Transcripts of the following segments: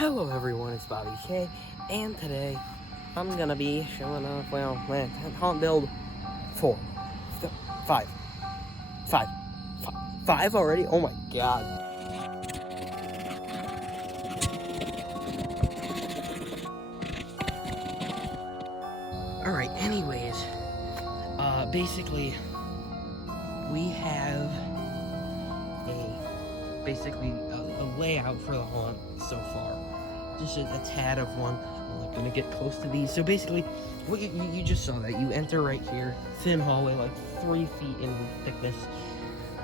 Hello everyone, it's Bobby K, and today I'm gonna be showing off, haunt build 4, 5, 5, 5 already? Oh my god. Alright, anyways, basically, we have a layout for the haunt so far. Just a tad of one. I'm not gonna get close to these. So basically, what you just saw that. You enter right here, thin hallway, like 3 feet in thickness.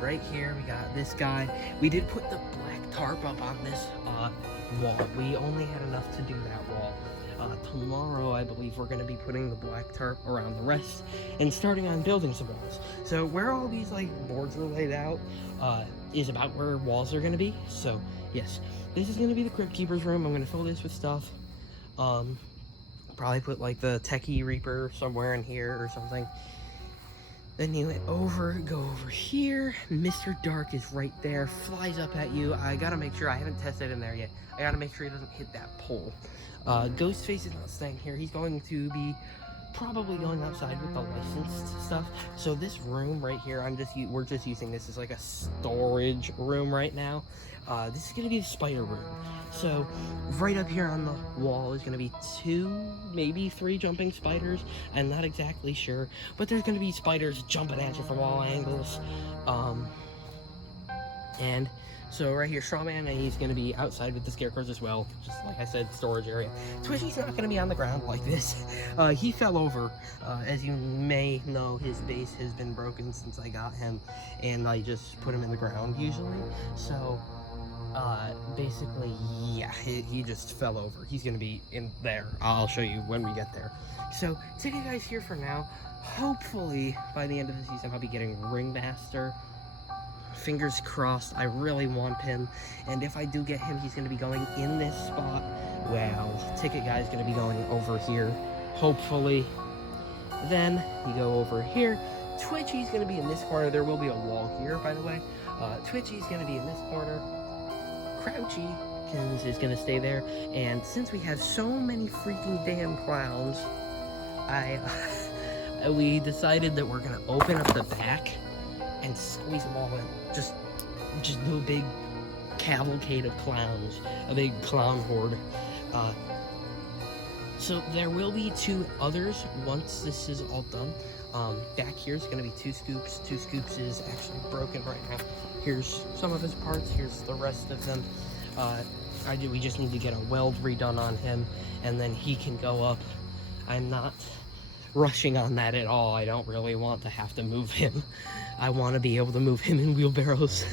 Right here, we got this guy. We did put the black tarp up on this wall. We only had enough to do that wall. Tomorrow, I believe we're going to be putting the black tarp around the rest and starting on building some walls. So where all these like boards are laid out is about where walls are going to be. So yes, this is going to be the Crypt Keeper's room. I'm going to fill this with stuff. Probably put like the Techie Reaper somewhere in here or something. Then you go over here. Mr. Dark is right there, flies up at you. I gotta make sure, I haven't tested in there yet. I gotta make sure he doesn't hit that pole. Ghostface is not staying here. He's going to be probably going outside with the licensed stuff. So this room right here, we're just using this as like a storage room right now. This is gonna be the spider room. So right up here on the wall is gonna be 2, maybe 3 jumping spiders. I'm not exactly sure, but there's gonna be spiders jumping at you from all angles. And so right here, Strawman, and he's going to be outside with the scarecrows as well. Just like I said, storage area. Twitchy's not going to be on the ground like this. He fell over. As you may know, his base has been broken since I got him, and I just put him in the ground usually. So basically, yeah, he just fell over. He's going to be in there. I'll show you when we get there. So take you guys here for now. Hopefully, by the end of the season, I'll be getting Ringmaster. Fingers crossed. I really want him, and if I do get him, he's going to be going in this spot. Well, Ticket Guy's going to be going over here, hopefully. Then you go over here. Twitchy's going to be in this corner. There will be a wall here, by the way. Twitchy's going to be in this corner. Crouchykins is going to stay there, and since we have so many freaking damn clowns, we decided that we're going to open up the back and squeeze them all in. Just do a big cavalcade of clowns, a big clown horde. So there will be 2 others once this is all done. Back here is going to be 2 scoops. 2 scoops is actually broken right now. Here's some of his parts. Here's the rest of them. We just need to get a weld redone on him, and then he can go up. I'm not rushing on that at all. I don't really want to have to move him. I want to be able to move him in wheelbarrows.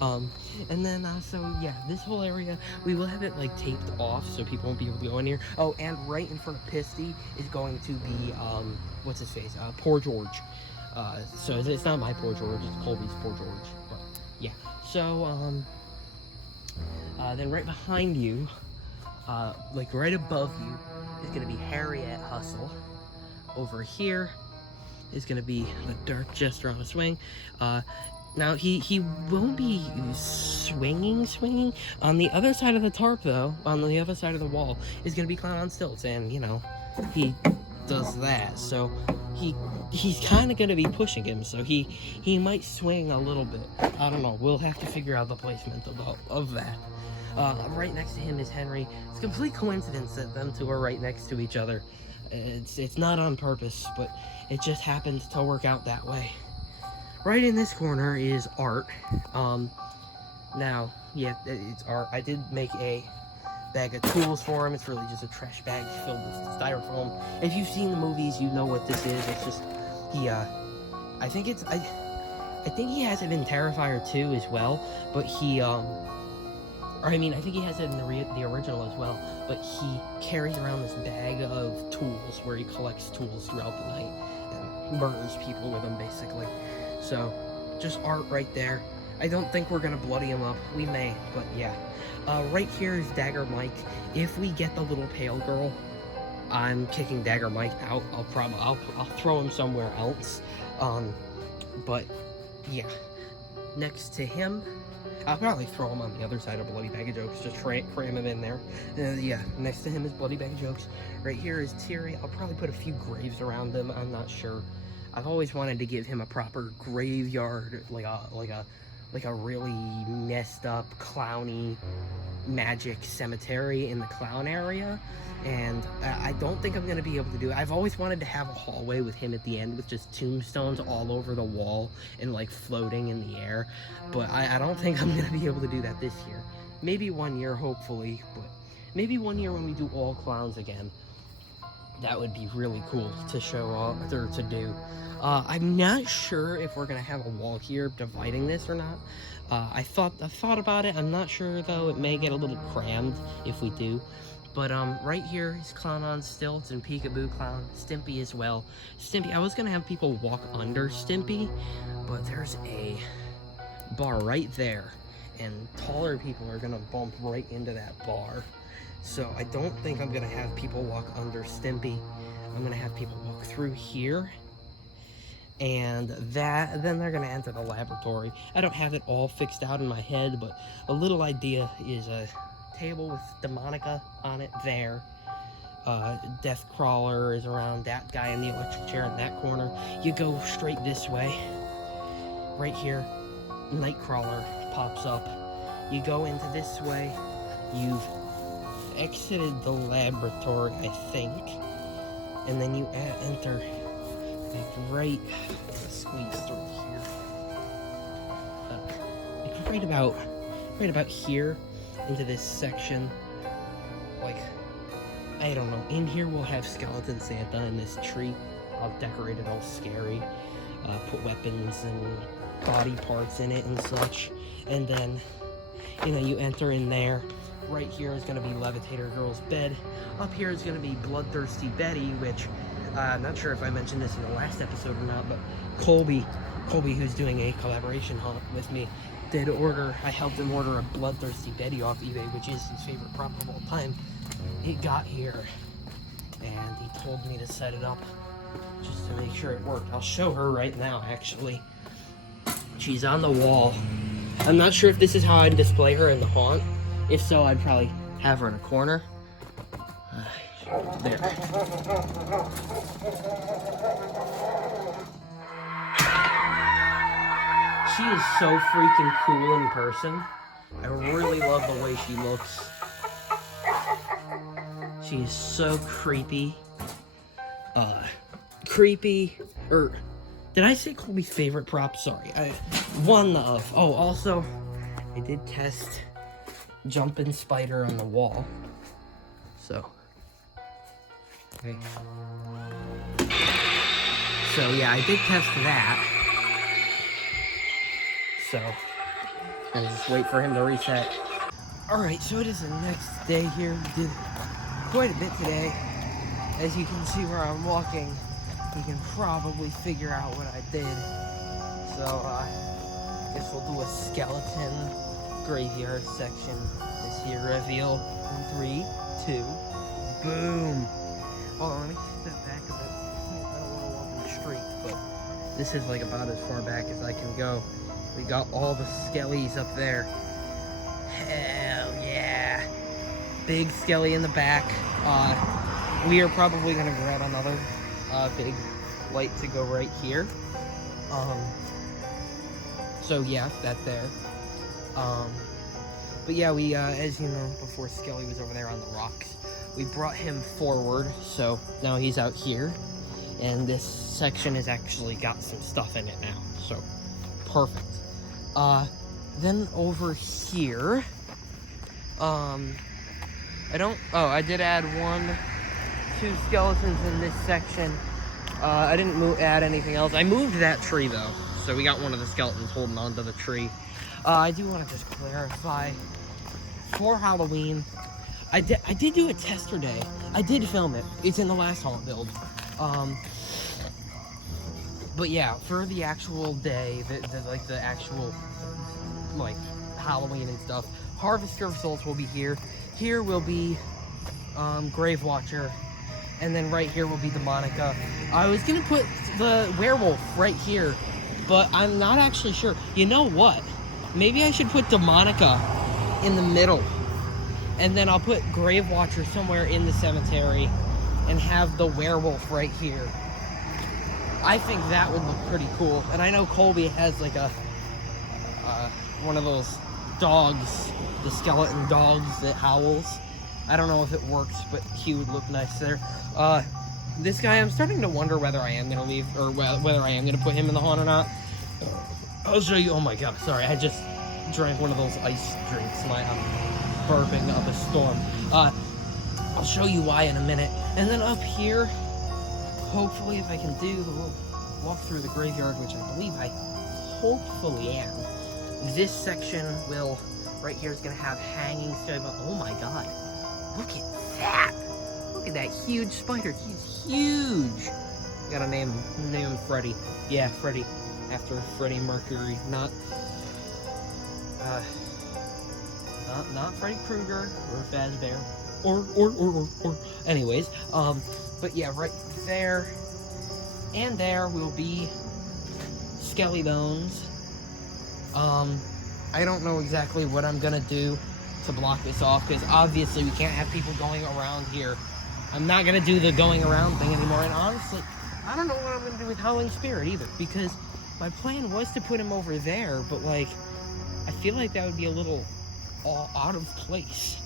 And then so yeah, this whole area, we will have it like taped off so people won't be able to go in here. Oh, and right in front of Pisty is going to be what's his face, Poor George. So it's not my Poor George, it's Colby's Poor George. But yeah, so then right behind you, like right above you, is going to be Harriet Hustle. Over here is going to be the Dark Jester on a swing. Now, he won't be swinging. On the other side of the tarp, though, on the other side of the wall, is going to be Clown on Stilts. And, you know, he does that. So he's kind of going to be pushing him. So he might swing a little bit. I don't know. We'll have to figure out the placement of that. Right next to him is Henry. It's a complete coincidence that them 2 are right next to each other. It's not on purpose, but it just happens to work out that way. Right in this corner is Art. Now, yeah, it's Art. I did make a bag of tools for him. It's really just a trash bag filled with styrofoam. If you've seen the movies, you know what this is. It's just, I think he has it in Terrifier 2 as well, but I think he has it in the original as well, but he carries around this bag of tools where he collects tools throughout the night and murders people with them, basically. So, just Art right there. I don't think we're going to bloody him up. We may, but yeah. Right here is Dagger Mike. If we get the little pale girl, I'm kicking Dagger Mike out. I'll throw him somewhere else. But yeah. Next to him, I'll probably throw him on the other side of Bloody Bag of Jokes, just cram him in there. Yeah, next to him is Bloody Bag of Jokes. Right here is Teary. I'll probably put a few graves around them. I'm not sure. I've always wanted to give him a proper graveyard, like a really messed up, clowny magic cemetery in the clown area. And I don't think I'm going to be able to do it. I've always wanted to have a hallway with him at the end with just tombstones all over the wall and like floating in the air. But I don't think I'm going to be able to do that this year. Maybe one year, hopefully. But maybe one year when we do all clowns again. That would be really cool to show off or to do. I'm not sure if we're going to have a wall here dividing this or not. I thought about it. I'm not sure though. It may get a little crammed if we do. But right here is Clown on Stilts and Peekaboo Clown, Stimpy as well. Stimpy, I was gonna have people walk under Stimpy, but there's a bar right there, and taller people are gonna bump right into that bar. So I don't think I'm gonna have people walk under Stimpy. I'm gonna have people walk through here, and then they're gonna enter the laboratory. I don't have it all fixed out in my head, but a little idea is a table with Demonica on it there. Deathcrawler is around that guy in the electric chair in that corner. You go straight this way. Right here, Nightcrawler pops up. You go into this way. You've exited the laboratory, I think. And then you enter like right, squeeze through here. Right about here. Into this section, like, I don't know, in here we'll have Skeleton Santa in this tree. I'll decorate it all scary, put weapons and body parts in it and such, and then, you know, you enter in there. Right here is going to be Levitator Girl's bed. Up here is going to be Bloodthirsty Betty, which, I'm not sure if I mentioned this in the last episode or not, but Colby, who's doing a collaboration hunt with me, I helped him order a Bloodthirsty Betty off eBay, which is his favorite prop of all time. It got here, and he told me to set it up just to make sure it worked. I'll show her right now, actually. She's on the wall. I'm not sure if this is how I'd display her in the haunt. If so, I'd probably have her in a corner. There. She is so freaking cool in person. I really love the way she looks. She's so creepy. Did I say Colby's favorite prop? Sorry. Also, I did test Jumpin' Spider on the wall. So. Okay. So, yeah, I did test that. So, I'll just wait for him to reset. Alright, so it is the next day here. We did quite a bit today. As you can see where I'm walking, you can probably figure out what I did. So, I guess we'll do a skeleton graveyard section this here. Reveal in 3, 2, boom. Hold on, let me step back a bit. I don't want to walk in the street, but this is like about as far back as I can go. We got all the skellies up there. Hell yeah. Big skelly in the back. We are probably going to grab another big light to go right here. So yeah, that there. But yeah, we, as you know, before Skelly was over there on the rocks, we brought him forward, so now he's out here. And this section has actually got some stuff in it now, so perfect. Then over here, I did add 2 skeletons in this section. I didn't add anything else. I moved that tree though, so we got one of the skeletons holding onto the tree. I do want to just clarify, for Halloween, I did do a tester day. I did film it. It's in the last haunt build. But yeah, for the actual day, the actual, like, Halloween and stuff, Harvester of Souls will be here. Here will be, Grave Watcher. And then right here will be Demonica. I was gonna put the werewolf right here, but I'm not actually sure. You know what? Maybe I should put Demonica in the middle. And then I'll put Grave Watcher somewhere in the cemetery and have the werewolf right here. I think that would look pretty cool. And I know Colby has like a one of those dogs, the skeleton dogs that howls. I don't know if it works, but he would look nice there. This guy, I'm starting to wonder whether I am gonna leave, or whether I am gonna put him in the haunt or not. I'll show you. Oh my god, sorry, I just drank one of those ice drinks. I'm burping up a storm. I'll show you why in a minute. And then up here, hopefully if I can do the little walk through the graveyard, which I believe I hopefully am. This section will, right here, is gonna have hanging sky. Oh my god, look at that! Look at that huge spider. He's huge. Gotta name him Freddy. Yeah, Freddy, after Freddie Mercury, not Freddy Krueger or Fazbear, or. Anyways, but yeah, right there and there will be Skelly Bones. I don't know exactly what I'm gonna do to block this off, because obviously we can't have people going around here. I'm not gonna do the going around thing anymore, and honestly, I don't know what I'm gonna do with Howling Spirit either, because my plan was to put him over there, but like, I feel like that would be a little out of place.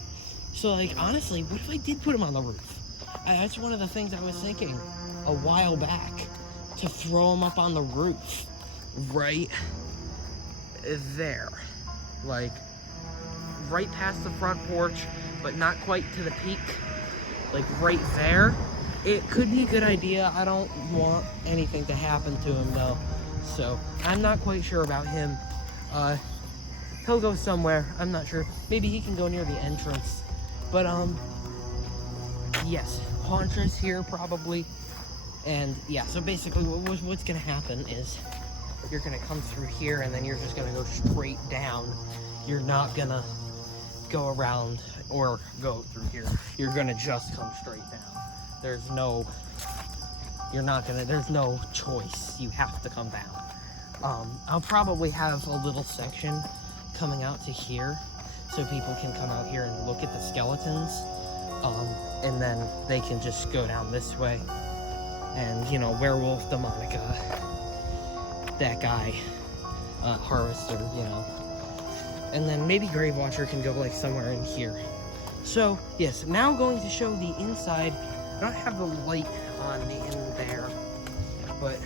So like, honestly, what if I did put him on the roof? That's one of the things I was thinking a while back, to throw him up on the roof, right there, like right past the front porch, but not quite to the peak, like right there. It could be a good idea. I don't want anything to happen to him though, so I'm not quite sure about him. He'll go somewhere, I'm not sure. Maybe he can go near the entrance, but yes, Hauntress here probably. And yeah, so basically what's gonna happen is you're gonna come through here, and then you're just gonna go straight down. You're not gonna go around or go through here. You're gonna just come straight down. There's no choice. You have to come down. I'll probably have a little section coming out to here, so people can come out here and look at the skeletons, and then they can just go down this way. And, you know, Werewolf, Demonica, that guy, Harvester, you know. And then maybe Grave Watcher can go, like, somewhere in here. So, yes, now going to show the inside. I don't have the light on in there, but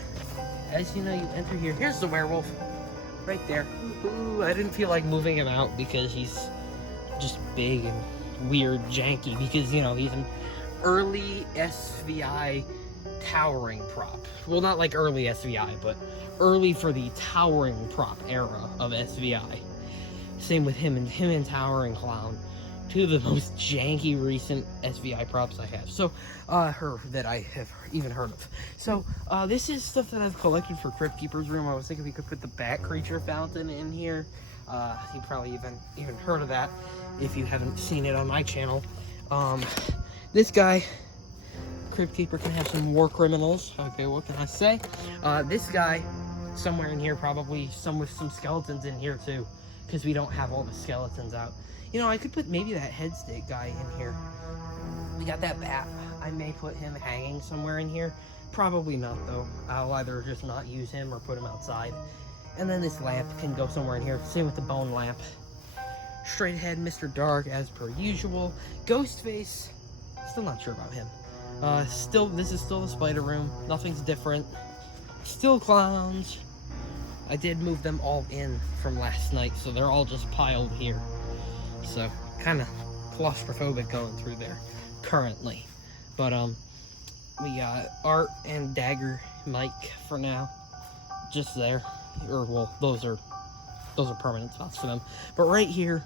as you know, you enter here. Here's the werewolf, right there. Ooh, I didn't feel like moving him out because he's just big and weird, janky, because, you know, he's an early SVI towering prop. Well, not like early SVI, but early for the towering prop era of SVI. Same with him and Towering Clown, two of the most janky recent SVI props I have. So, that I have even heard of. So, this is stuff that I've collected for Crypt Keeper's room. I was thinking we could put the Bat Creature fountain in here. You probably even heard of that if you haven't seen it on my channel. This guy, Crypt Keeper, can have some war criminals. Okay, what can I say? This guy, somewhere in here, probably with some skeletons in here too, because we don't have all the skeletons out. You know, I could put maybe that headstake guy in here. We got that bat. I may put him hanging somewhere in here. Probably not though. I'll either just not use him or put him outside. And then this lamp can go somewhere in here. Same with the bone lamp. Straight ahead, Mr. Dark as per usual. Ghostface, still not sure about him. This is still the spider room. Nothing's different. Still clowns. I did move them all in from last night, so they're all just piled here. So, kind of claustrophobic going through there currently. But, we got Art and Dagger Mike for now. Just there. Or, well, those are permanent spots for them. But right here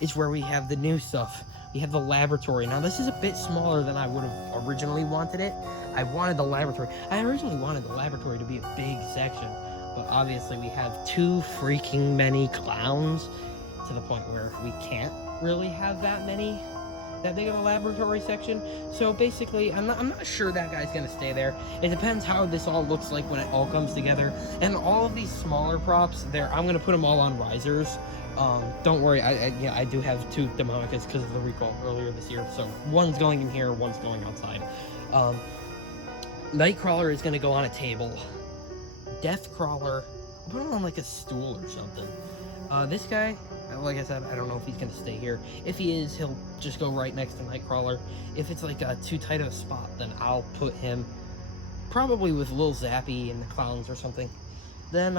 is where we have the new stuff. We have the laboratory. Now, this is a bit smaller than I would have originally wanted it. I wanted the laboratory. I originally wanted the laboratory to be a big section, but obviously we have too freaking many clowns to the point where we can't really have that that big of a laboratory section. So basically, I'm not sure that guy's gonna stay there. It depends how this all looks like when it all comes together. And all of these smaller props, I'm gonna put them all on risers. Don't worry, I do have 2 Demonicas because of the recall earlier this year. So one's going in here, one's going outside. Nightcrawler is gonna go on a table. Deathcrawler, put him on like a stool or something. This guy, like I said, I don't know if he's gonna stay here. If he is, he'll just go right next to Nightcrawler. If it's like too tight of a spot, then I'll put him probably with Lil Zappy and the clowns or something. Then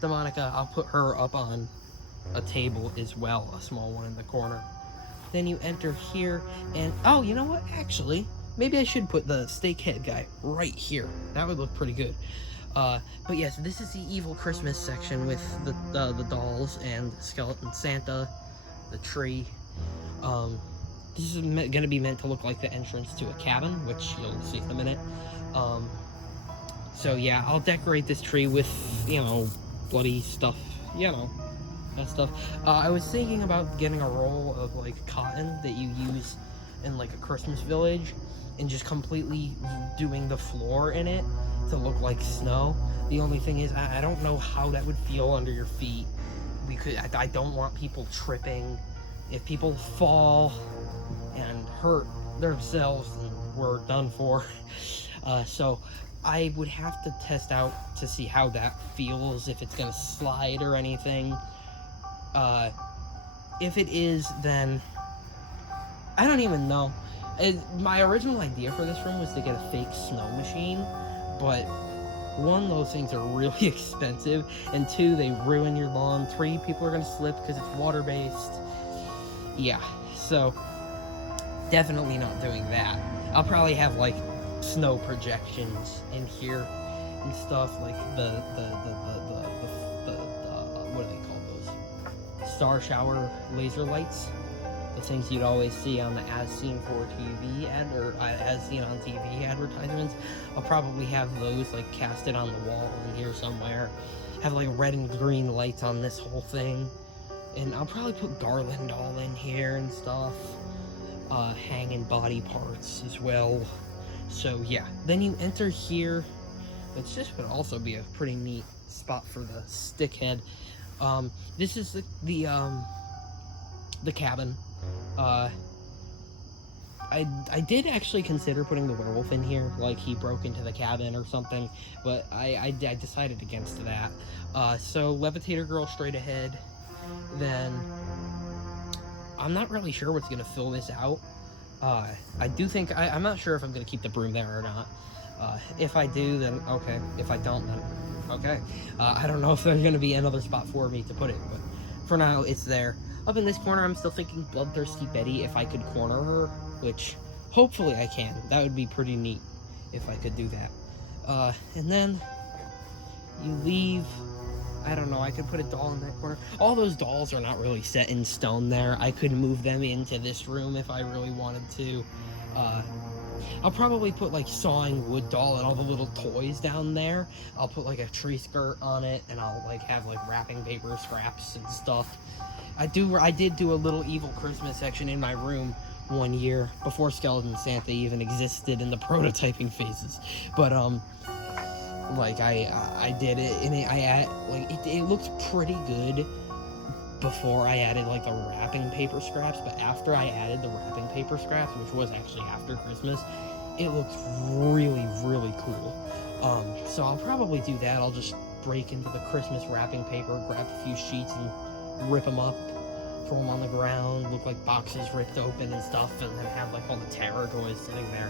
Demonica, I'll put her up on a table as well, a small one in the corner. Then you enter here, and oh, you know what? Actually, maybe I should put the steak head guy right here. That would look pretty good. But yes, this is the evil Christmas section with the dolls and skeleton Santa, the tree. This is gonna be meant to look like the entrance to a cabin, which you'll see in a minute. So yeah, I'll decorate this tree with, you know, bloody stuff, you know, that stuff. I was thinking about getting a roll of like cotton that you use in like a Christmas village and just completely doing the floor in it to look like snow. The only thing is, I don't know how that would feel under your feet. I don't want people tripping. If people fall and hurt themselves, then we're done for. So I would have to test out to see how that feels, if it's gonna slide or anything. If it is, then I don't even know. My original idea for this room was to get a fake snow machine, but 1, those things are really expensive, and 2, they ruin your lawn. 3, people are gonna slip because it's water-based. Yeah, so definitely not doing that. I'll probably have like snow projections in here and stuff, like the what do they call those? Star shower laser lights. The things you'd always see on the As Seen for TV or As Seen on TV advertisements. I'll probably have those like casted on the wall in here somewhere. Have like red and green lights on this whole thing. And I'll probably put garland all in here and stuff. Hanging body parts as well. So yeah, then you enter here. Which just would also be a pretty neat spot for the stick head. This is the cabin. I did actually consider putting the werewolf in here, like he broke into the cabin or something, but I decided against that. So Levitator Girl straight ahead. Then I'm not really sure what's gonna fill this out. I do think I'm not sure if I'm gonna keep the broom there or not. If I do, then okay. If I don't, then okay. I don't know if there's gonna be another spot for me to put it, but for now it's there. Up in this corner, I'm still thinking Bloodthirsty Betty, if I could corner her, which hopefully I can. That would be pretty neat if I could do that. And then you leave. I don't know, I could put a doll in that corner. All those dolls are not really set in stone there. I could move them into this room if I really wanted to. I'll probably put like Sawing Wood doll and all the little toys down there. I'll put like a tree skirt on it, and I'll like have like wrapping paper scraps and stuff. I did do a little evil Christmas section in my room one year before Skeleton Santa even existed in the prototyping phases. But like I did it, and it looked pretty good before I added like the wrapping paper scraps. But after I added the wrapping paper scraps, which was actually after Christmas, it looks really, really cool. So I'll probably do that. I'll just break into the Christmas wrapping paper, grab a few sheets and rip them up, throw them on the ground, look like boxes ripped open and stuff, and then have like all the terror toys sitting there.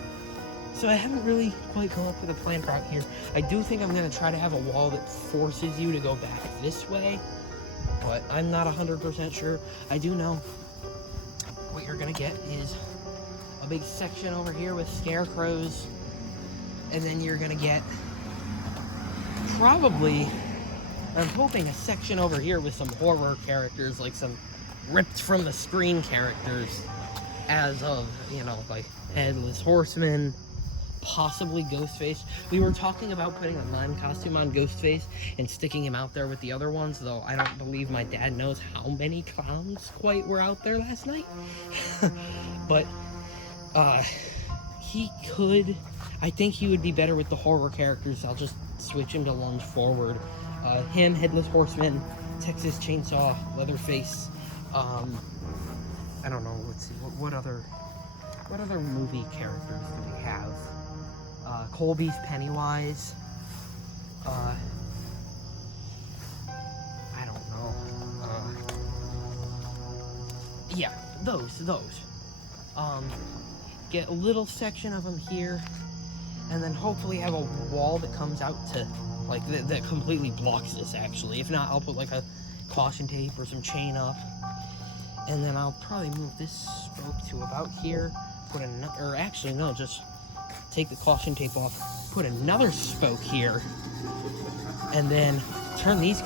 So I haven't really quite come up with a plan for out here. I do think I'm going to try to have a wall that forces you to go back this way, but I'm not 100% sure. I do know what you're going to get is a big section over here with scarecrows, and then you're going to get probably, I'm hoping, a section over here with some horror characters, like some ripped from the screen characters, as of, you know, like Headless Horseman, possibly Ghostface. We were talking about putting a mime costume on Ghostface and sticking him out there with the other ones, though I don't believe my dad knows how many clowns quite were out there last night. But he could, I think he would be better with the horror characters. I'll just switch him to Lunge Forward. Him, Headless Horseman, Texas Chainsaw, Leatherface. I don't know, let's see, what other movie characters do we have? Colby's Pennywise. I don't know. Yeah, those. Get a little section of them here, and then hopefully have a wall that comes out to, like, that completely blocks this, actually. If not, I'll put, like, a caution tape or some chain up. And then I'll probably move this spoke to about here. Put another, or actually, no, just take the caution tape off. Put another spoke here. And then turn this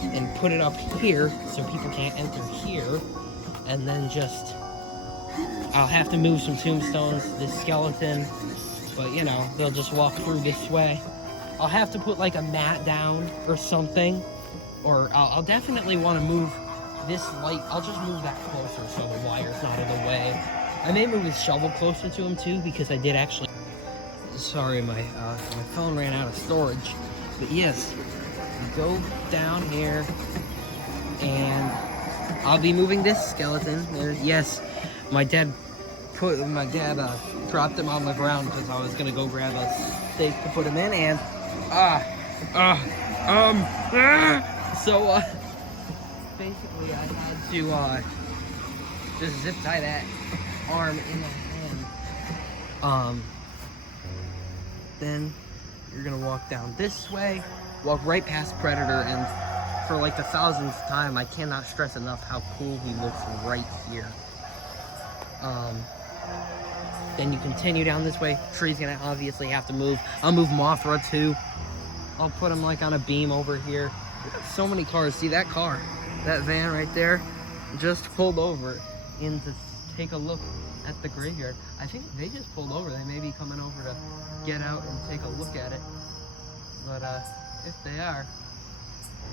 and put it up here so people can't enter here. And then just, I'll have to move some tombstones, this skeleton. But, you know, they'll just walk through this way. I'll have to put, like, a mat down or something. Or I'll definitely want to move this light. I'll just move that closer so the wire's not in the way. I may move his shovel closer to him too, because I did actually, sorry, my phone ran out of storage. But yes, you go down here and I'll be moving this skeleton. Yes, my dad dropped him on the ground because I was gonna go grab a stake to put him in, and so basically I had to just zip tie that arm in my hand. Then you're gonna walk down this way, walk right past Predator, and for like the 1000th time, I cannot stress enough how cool he looks right here. Then you continue down this way. Tree's gonna obviously have to move. I'll move Mothra too. I'll put him like on a beam over here. So many cars. See that car? That van right there just pulled over in to take a look at the graveyard. I think they just pulled over. They may be coming over to get out and take a look at it. But if they are,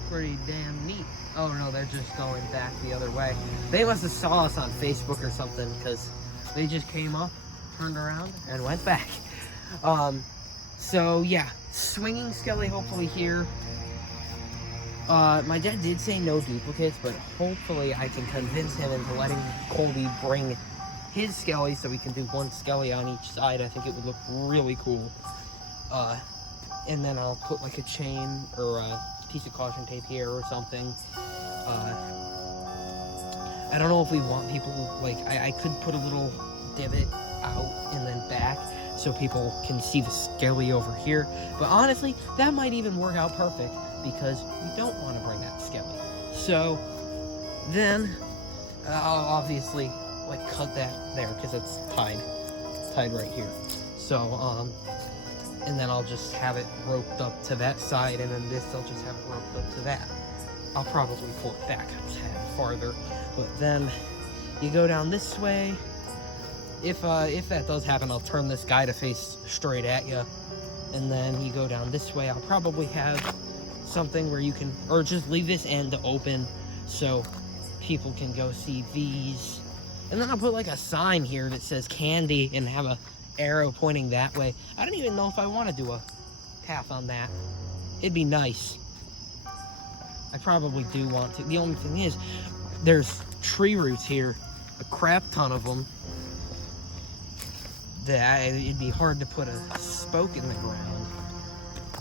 pretty damn neat. Oh no, they're just going back the other way. They must have saw us on Facebook or something, because they just came up, turned around, and went back. So yeah, swinging Skelly hopefully here. My dad did say no duplicates, but hopefully I can convince him into letting Colby bring his Skelly so we can do one Skelly on each side. I think it would look really cool. And then I'll put like a chain or a piece of caution tape here or something. I don't know if we want people, like, I could put a little divot out and then back so people can see the Skelly over here. But honestly, that might even work out perfect, because we don't want to bring that Skelly. So then I'll obviously like cut that there because it's tied right here. So and then I'll just have it roped up to that side, and then this I'll just have it roped up to that. I'll probably pull it back a tad farther, but then you go down this way. If that does happen, I'll turn this guy to face straight at you, and then you go down this way. I'll probably have something where you can, or just leave this end open so people can go see these. And then I'll put like a sign here that says candy and have a arrow pointing that way. I don't even know if I want to do a path on that. It'd be nice. I probably do want to. The only thing is, there's tree roots here, a crap ton of them, that it'd be hard to put a spoke in the ground.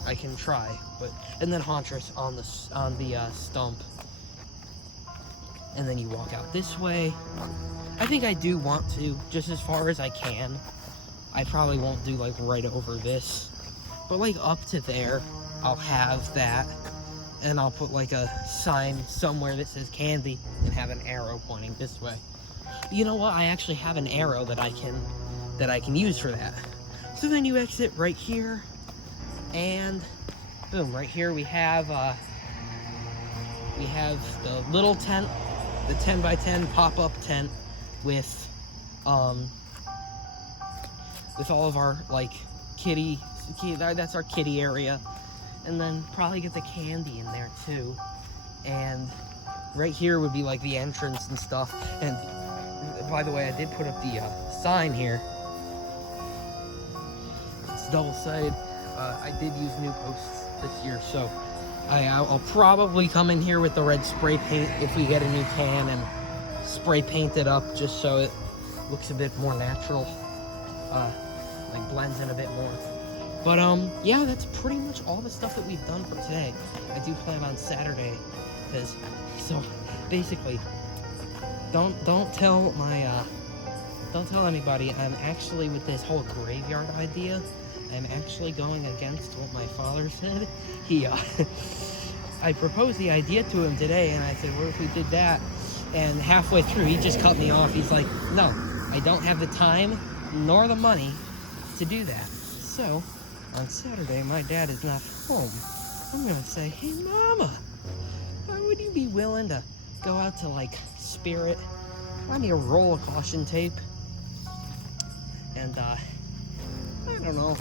I can try, but, and then Hauntress on the stump, and then you walk out this way. I think I do want to, just as far as I can. I probably won't do like right over this, but like up to there, I'll have that, and I'll put like a sign somewhere that says candy and have an arrow pointing this way. You know what? I actually have an arrow that I can use for that. So then you exit right here, and boom, right here we have the little tent, the 10x10 pop-up tent with with all of our like kitty, that's our kitty area, and then probably get the candy in there too. And right here would be like the entrance and stuff. And by the way, I did put up the sign here. It's double-sided. I did use new posts this year, so I'll probably come in here with the red spray paint if we get a new can and spray paint it up just so it looks a bit more natural, like blends in a bit more. But yeah, that's pretty much all the stuff that we've done for today. I do plan on Saturday, because so basically, don't tell anybody. I'm actually, with this whole graveyard idea, I'm actually going against what my father said. He I proposed the idea to him today, and I said, what if we did that? And halfway through, he just cut me off. He's like, no, I don't have the time nor the money to do that. So on Saturday, my dad is not home. I'm gonna say, hey mama, would you be willing to go out to like Spirit? I need a roll of caution tape. And I don't know.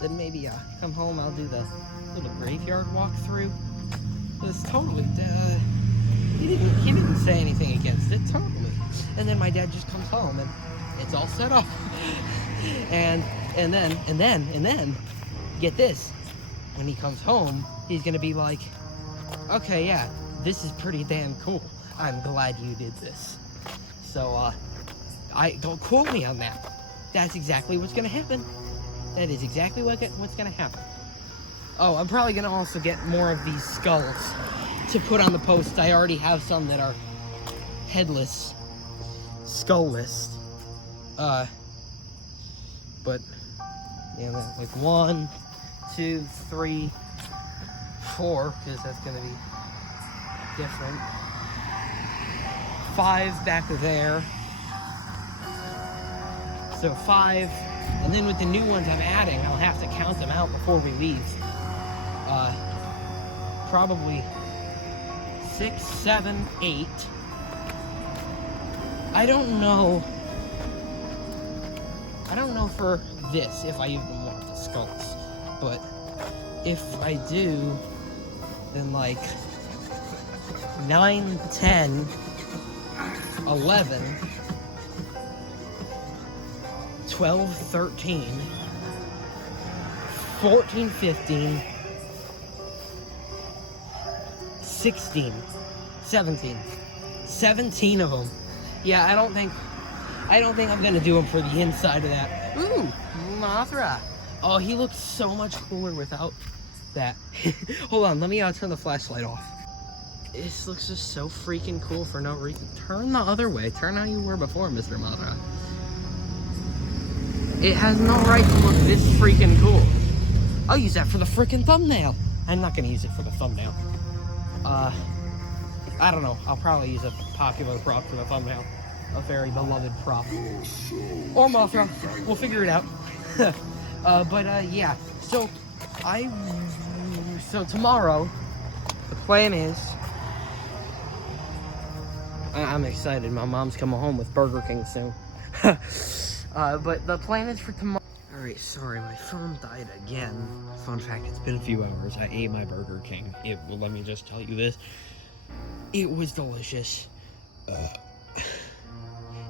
Then maybe come home, I'll do the little graveyard walkthrough. It's totally he didn't say anything against it, totally. And then my dad just comes home and it's all set up. and then get this. When he comes home, he's gonna be like, okay, yeah, this is pretty damn cool. I'm glad you did this. So, don't quote me on that. That's exactly what's gonna happen. That is exactly what's gonna happen. Oh, I'm probably gonna also get more of these skulls to put on the post. I already have some that are headless, skullless. But, yeah, like 1, 2, 3, 4, because that's gonna be different. 5 back there. So 5, and then with the new ones I'm adding, I'll have to count them out before we leave. Probably 6, 7, 8. I don't know for this if I even want the skulls, but if I do, then like 9, 10, 11, 12, 13, 14, 15, 16, 17. 17 of them. Yeah, I don't think I'm gonna do them for the inside of that. Ooh, Mothra. Oh, he looks so much cooler without that. Hold on, let me turn the flashlight off. This looks just so freaking cool for no reason. Turn the other way. Turn how you were before, Mr. Mothra. It has no right to look this freaking cool. I'll use that for the freaking thumbnail. I'm not gonna use it for the thumbnail. I don't know. I'll probably use a popular prop for the thumbnail. A very beloved prop. Or Mothra. We'll figure it out. Yeah. So tomorrow, the plan is... I'm excited. My mom's coming home with Burger King soon. But the plan is for tomorrow. Alright, sorry, my phone died again. Fun fact, it's been a few hours. I ate my Burger King. Well, let me just tell you this. It was delicious.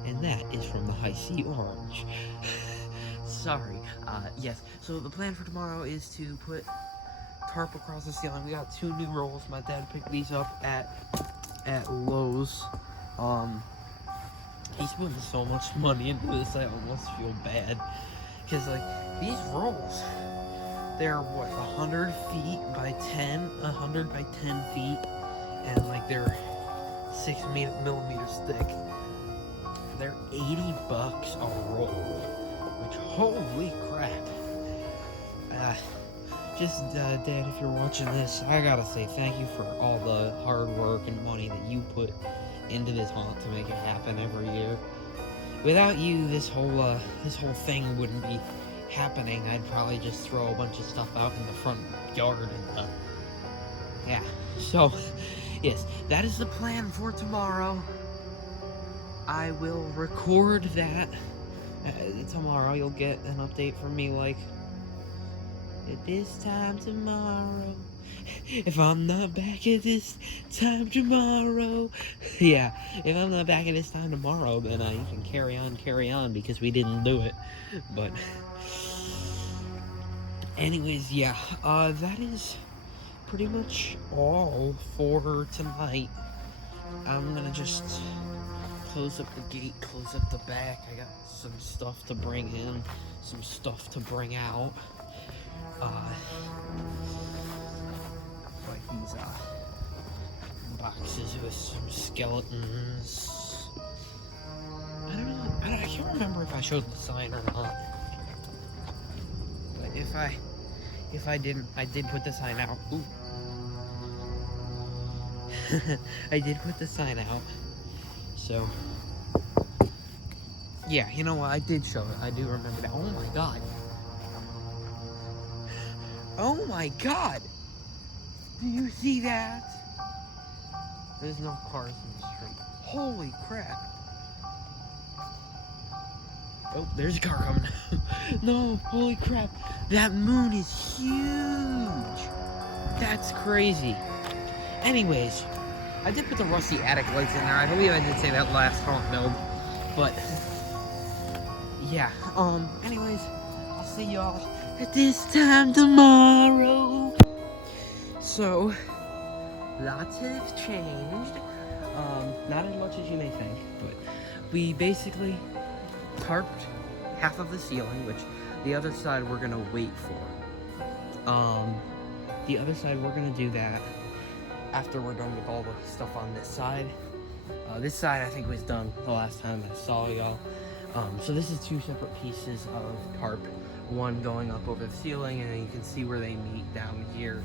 And that is from the High C Orange. Sorry. Yes. So the plan for tomorrow is to put tarp across the ceiling. We got 2 new rolls. My dad picked these up at Lowe's. He's putting so much money into this, I almost feel bad. Because, like, these rolls, they're, what, 100 feet by 10? 100 by 10 feet. And, like, they're 6 millimeters thick. They're $80 a roll. Which, holy crap. Dad, if you're watching this, I gotta say thank you for all the hard work and money that you put into this haunt to make it happen every year. Without you, this whole thing wouldn't be happening. I'd probably just throw a bunch of stuff out in the front yard and yeah. So, yes, that is the plan for tomorrow. I will record that tomorrow you'll get an update from me like, at this time tomorrow, if I'm not back at this time tomorrow. Yeah, if I'm not back at this time tomorrow, then you can carry on, because we didn't do it. But anyways, yeah, that is pretty much all for tonight. I'm gonna just close up the gate, close up the back. I got some stuff to bring in, some stuff to bring out. Like these boxes with some skeletons. I don't know. I can't remember if I showed the sign or not. But if I didn't, I did put the sign out. Ooh. I did put the sign out. So yeah, you know what? I did show it. I do remember that. Oh my god. Oh my god! Do you see that? There's no cars in the street. Holy crap. Oh, there's a car coming. No, holy crap. That moon is huge. That's crazy. Anyways, I did put the rusty attic lights in there. I believe I did say that last haunt build. But yeah, anyways, I'll see y'all at this time tomorrow. So, lots have changed. Not as much as you may think, but we basically tarped half of the ceiling, which the other side we're gonna wait for. The other side we're gonna do that after we're done with all the stuff on this side. This side I think was done the last time I saw y'all. So this is two separate pieces of tarp. One going up over the ceiling, and then you can see where they meet down here.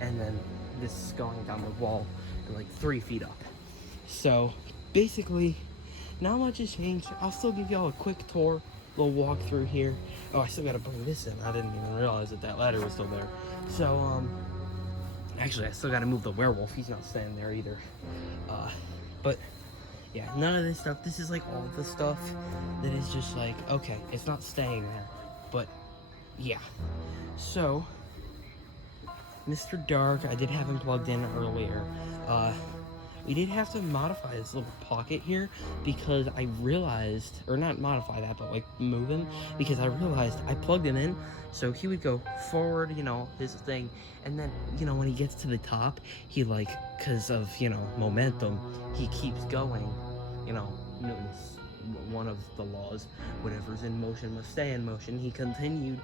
And then this is going down the wall and like 3 feet up. So basically, not much has changed. I'll still give y'all a quick tour, little walk through here. Oh, I still gotta bring this in. I didn't even realize that ladder was still there. So, actually, I still gotta move the werewolf. He's not staying there either. But yeah, none of this stuff. This is like all the stuff that is just like, okay, it's not staying there. But yeah. So, Mr. Dark, I did have him plugged in earlier. We did have to modify this little pocket here because I realized, or not modify that, but like move him, because I realized I plugged him in so he would go forward, you know, his thing, and then, you know, when he gets to the top, he like, because of, you know, momentum, he keeps going, you know, Newton's one of the laws, whatever's in motion must stay in motion. He continued,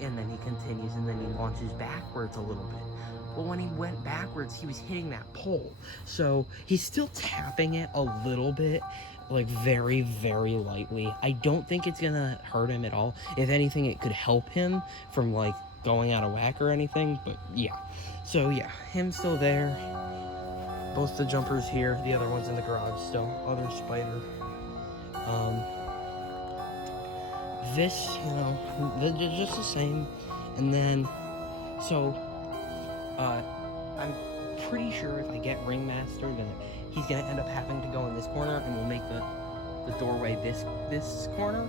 and then he continues, and then he launches backwards a little bit. Well, when he went backwards, he was hitting that pole. So he's still tapping it a little bit, like very, very lightly. I don't think it's gonna hurt him at all. If anything, it could help him from like going out of whack or anything, but yeah. So yeah, him's still there. Both the jumpers here, the other one's in the garage still. Other spider. This, you know, they're just the same. And then, so, I'm pretty sure if I get Ringmaster, then he's gonna end up having to go in this corner, and we'll make the doorway this corner.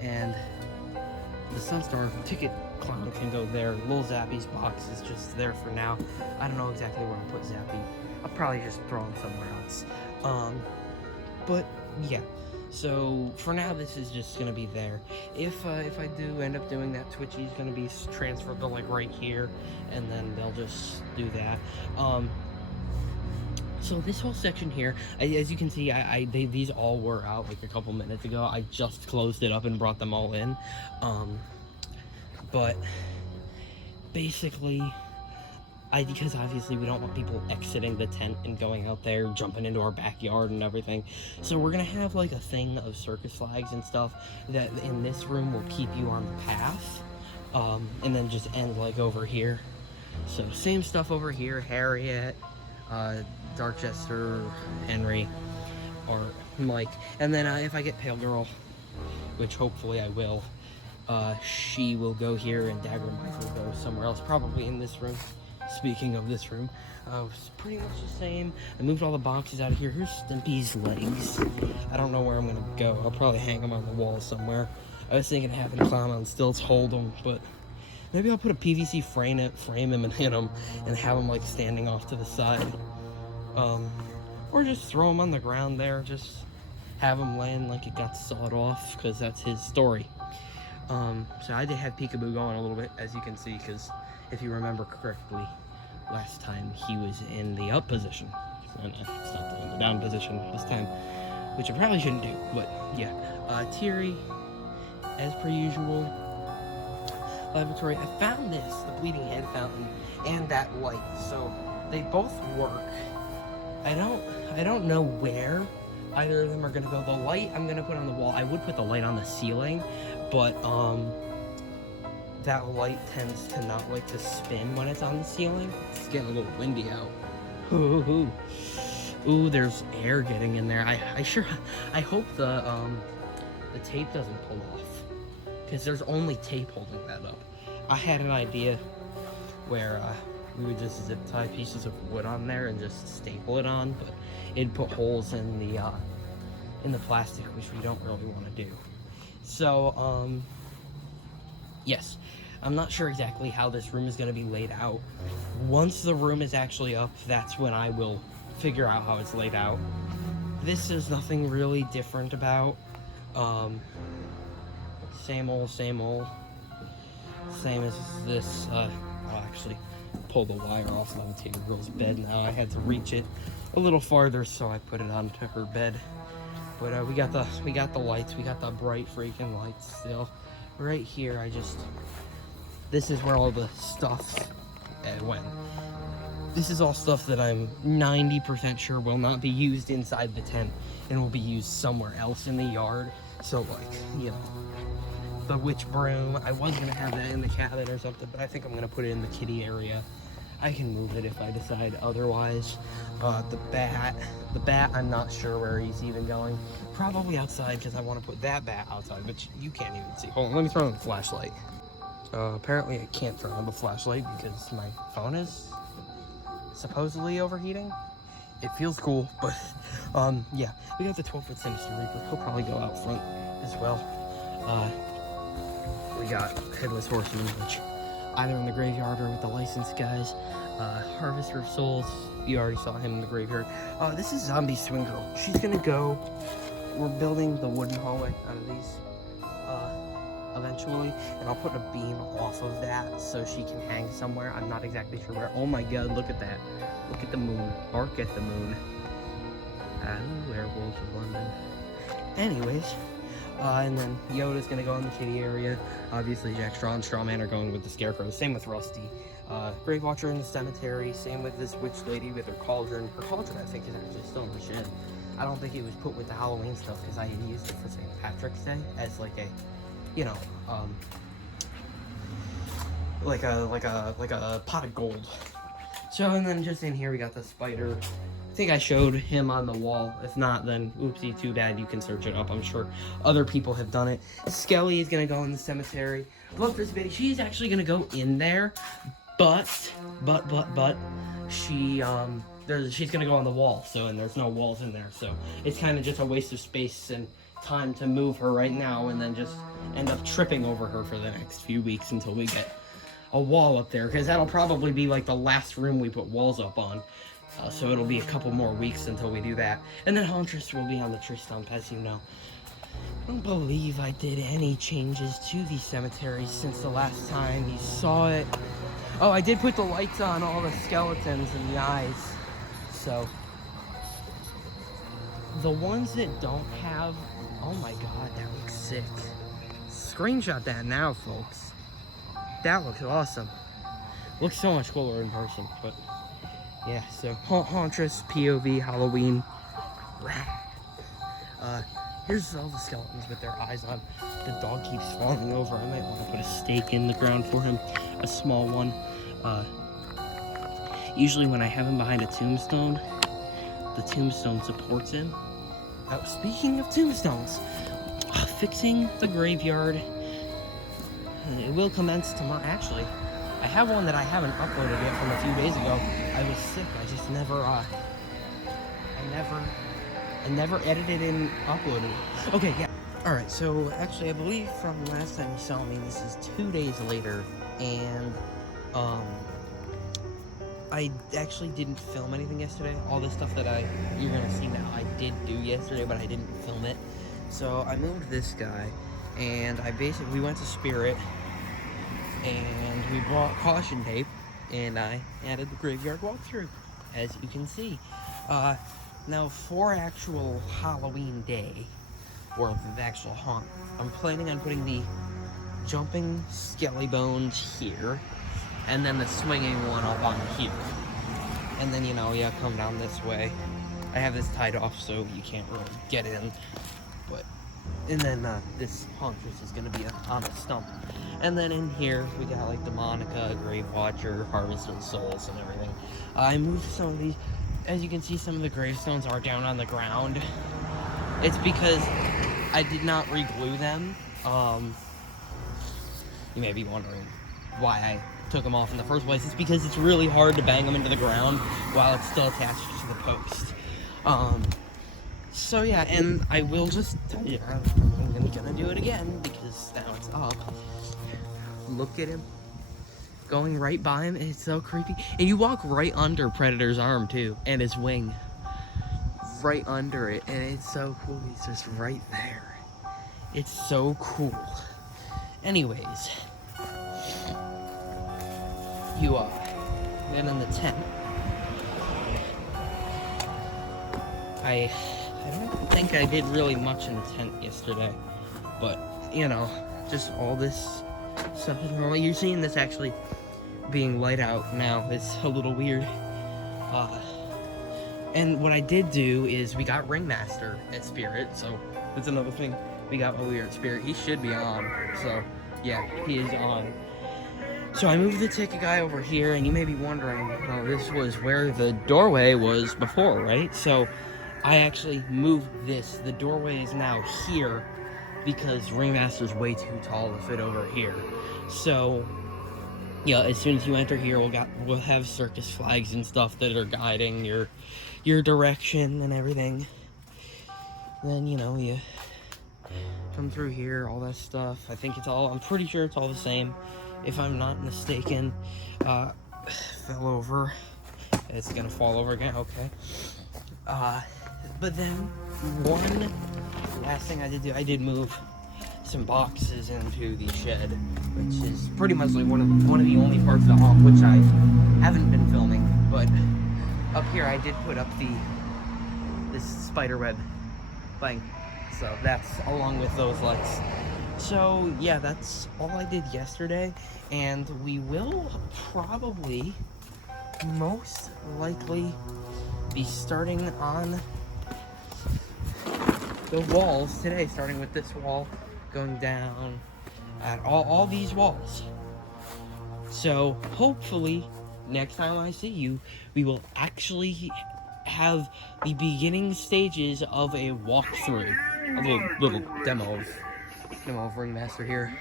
And the Sunstar ticket clown can go there. Lil Zappy's box is just there for now. I don't know exactly where I'll put Zappy. I'll probably just throw him somewhere else. But yeah. So for now, this is just gonna be there. If I do end up doing that, Twitchy's gonna be transferred to like right here, and then they'll just do that. So this whole section here, as you can see, these all were out like a couple minutes ago. I just closed it up and brought them all in. But basically, because obviously we don't want people exiting the tent and going out there, jumping into our backyard and everything. So we're gonna have like a thing of circus flags and stuff that in this room will keep you on the path. And then just end like over here. So same stuff over here, Harriet, Darkchester, Henry, or Mike. And then if I get Pale Girl, which hopefully I will, she will go here and Dagger Mike will go somewhere else, probably in this room. speaking of this room, it's pretty much the same. I moved all the boxes out of here. Here's Stimpy's legs. I don't know where I'm gonna go. I'll probably hang them on the wall somewhere. I was thinking of having climb on stilts hold them, but maybe I'll put a PVC frame him and hit him, and have him like standing off to the side. Or just throw him on the ground there. Just have him land like it got sawed off, because that's his story. So I did have Peekaboo going a little bit, as you can see, because if you remember correctly, last time he was in the up position. And it's not in the down position this time, which I probably shouldn't do, but yeah. Teary, as per usual. Laboratory, I found this, the bleeding head fountain, and that light, so they both work. I don't know where either of them are gonna go. The light I'm gonna put on the wall. I would put the light on the ceiling, but that light tends to not like to spin when it's on the ceiling. It's getting a little windy out. Ooh, there's air getting in there. I hope the tape doesn't pull off, because there's only tape holding that up. I had an idea where we would just zip tie pieces of wood on there and just staple it on, but it'd put holes in the plastic, which we don't really want to do. So yes, I'm not sure exactly how this room is going to be laid out. Once the room is actually up, that's when I will figure out how it's laid out. This is nothing really different about. Same old, same as this. I'll actually pull the wire off Levitating Girl's bed now. I had to reach it a little farther, so I put it onto her bed. But we got the lights. We got the bright freaking lights still. Right here, this is where all the stuff went. This is all stuff that I'm 90% sure will not be used inside the tent and will be used somewhere else in the yard. So, like, you know, the witch broom, I was gonna have that in the cabin or something, but I think I'm gonna put it in the kitty area. I can move it if I decide otherwise. The bat, I'm not sure where he's even going. Probably outside, because I want to put that bat outside, but you can't even see. Hold on, let me turn on the flashlight. Apparently I can't turn on the flashlight because my phone is supposedly overheating. It feels cool, but yeah, we got the 12-foot Sinister Reaper. He'll probably go out front as well. We got Headless Horseman, which either in the graveyard or with the licensed guys. Harvester of Souls, you already saw him in the graveyard. This is Zombie Swing Girl. She's gonna go. We're building the wooden hallway out of these eventually, and I'll put a beam off of that so she can hang somewhere. I'm not exactly sure where. Oh my god, look at that. Look at the moon. Bark at the moon. Werewolves of London. Anyways, and then Yoda's gonna go in the kitty area. Obviously, Jack Straw and Strawman are going with the Scarecrow. Same with Rusty. Grave Watcher in the cemetery. Same with this witch lady with her cauldron. Her cauldron, I think, is actually still in the shed. I don't think it was put with the Halloween stuff because I had used it for St. Patrick's Day as like a, you know, like a pot of gold. So, and then just in here we got the spider. I think I showed him on the wall. If not, then oopsie, too bad. You can search it up. I'm sure other people have done it. Skelly is gonna go in the cemetery. Love this baby. She's actually gonna go in there, but she's gonna go on the wall. So, and there's no walls in there. So it's kind of just a waste of space and time to move her right now, and then just end up tripping over her for the next few weeks until we get a wall up there, because that'll probably be like the last room we put walls up on. So it'll be a couple more weeks until we do that. And then Hauntress will be on the tree stump, as you know. I don't believe I did any changes to the cemetery since the last time you saw it. Oh, I did put the lights on all the skeletons and the eyes. So, the ones that don't have... Oh my god, that looks sick. Screenshot that now, folks. That looks awesome. Looks so much cooler in person, but... yeah, so Hauntress, POV, Halloween. Here's all the skeletons with their eyes on. The dog keeps falling over. I might want to put a stake in the ground for him, a small one. Usually when I have him behind a tombstone, the tombstone supports him. Speaking of tombstones, fixing the graveyard. It will commence tomorrow. Actually, I have one that I haven't uploaded yet from a few days ago. I was sick. I just never, I never edited and uploaded it. Okay, yeah. Alright, so actually I believe from last time you saw me, this is 2 days later, and, I actually didn't film anything yesterday. All the stuff that you're gonna see now, I did do yesterday, but I didn't film it. So I moved this guy, and we went to Spirit, and we brought caution tape, and I added the graveyard walkthrough, as you can see. Now for actual Halloween day, or the actual haunt, I'm planning on putting the jumping skelly bones here, and then the swinging one up on here. And then, you know, yeah, come down this way. I have this tied off so you can't really get in. And then this Hauntress is going to be on a stump. And then in here, we got like Demonica, Grave Watcher, Harvest of Souls, and everything. I moved some of these. As you can see, some of the gravestones are down on the ground. It's because I did not re-glue them. You may be wondering why I took them off in the first place. It's because it's really hard to bang them into the ground while it's still attached to the post. So yeah, and I will just tell you, I'm gonna do it again because now it's up. Look at him going right by him. It's so creepy. And you walk right under Predator's arm too, and his wing. Right under it, and it's so cool. He's just right there. It's so cool. Anyways, you then in the tent. I don't think I did really much in the tent yesterday, but you know, just all this stuff is normal. You're seeing this actually being light out now. It's a little weird. And what I did do is we got Ringmaster at Spirit, so that's another thing we got while we were at Spirit. He should be on, so yeah, he is on. So I moved the ticket guy over here, and you may be wondering, oh, this was where the doorway was before, right? So I actually moved this. The doorway is now here because Ringmaster's way too tall to fit over here. So yeah, as soon as you enter here, we'll have circus flags and stuff that are guiding your direction and everything. Then, you know, you come through here, all that stuff. I'm pretty sure it's all the same, if I'm not mistaken. Fell over. It's gonna fall over again, okay. But then, one last thing I did move some boxes into the shed, which is pretty much like one of the only parts of the haunt which I haven't been filming. But up here I did put up this spider web thing, so that's along with those lights. So yeah, that's all I did yesterday, and we will probably most likely be starting on the walls today, starting with this wall, going down at all these walls. So hopefully next time I see you, we will actually have the beginning stages of a walkthrough, a little demo of Ringmaster here.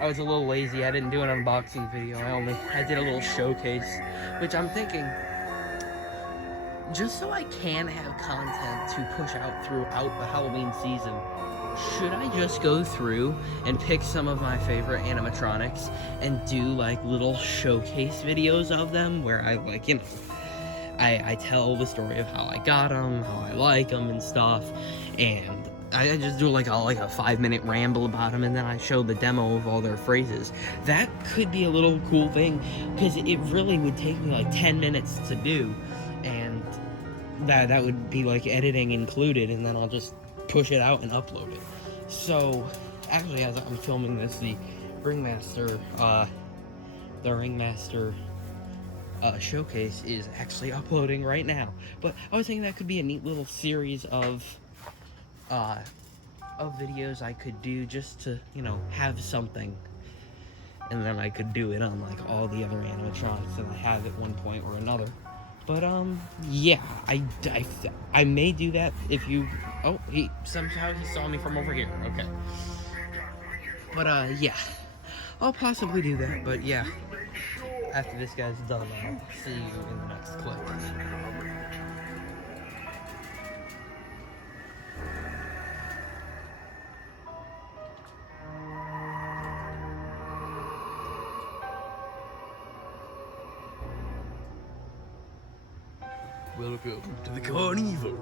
I was a little lazy. I didn't do an unboxing video. I did a little showcase, which I'm thinking, just so I can have content to push out throughout the Halloween season, should I just go through and pick some of my favorite animatronics and do like little showcase videos of them where I like, you know, I tell the story of how I got them, how I like them and stuff, and I just do like a 5-minute ramble about them, and then I show the demo of all their phrases. That could be a little cool thing, because it really would take me like 10 minutes to do, and that would be like editing included, and then I'll just push it out and upload it. So actually, as I'm filming this, the Ringmaster showcase is actually uploading right now. But I was thinking that could be a neat little series of videos I could do just to, you know, have something, and then I could do it on like all the other animatronics that I have at one point or another. But yeah, I may do that if you. Oh, somehow he saw me from over here. Okay. But yeah, I'll possibly do that, but yeah. After this guy's done, I'll see you in the next clip. Welcome to the carnival.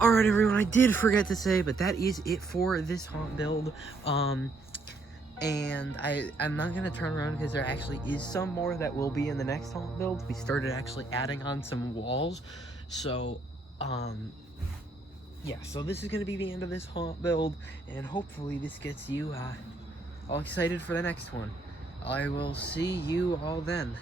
Alright everyone, I did forget to say, but that is it for this haunt build. And I'm not going to turn around because there actually is some more that will be in the next haunt build. We started actually adding on some walls. So, yeah, so this is going to be the end of this haunt build. And hopefully this gets you all excited for the next one. I will see you all then.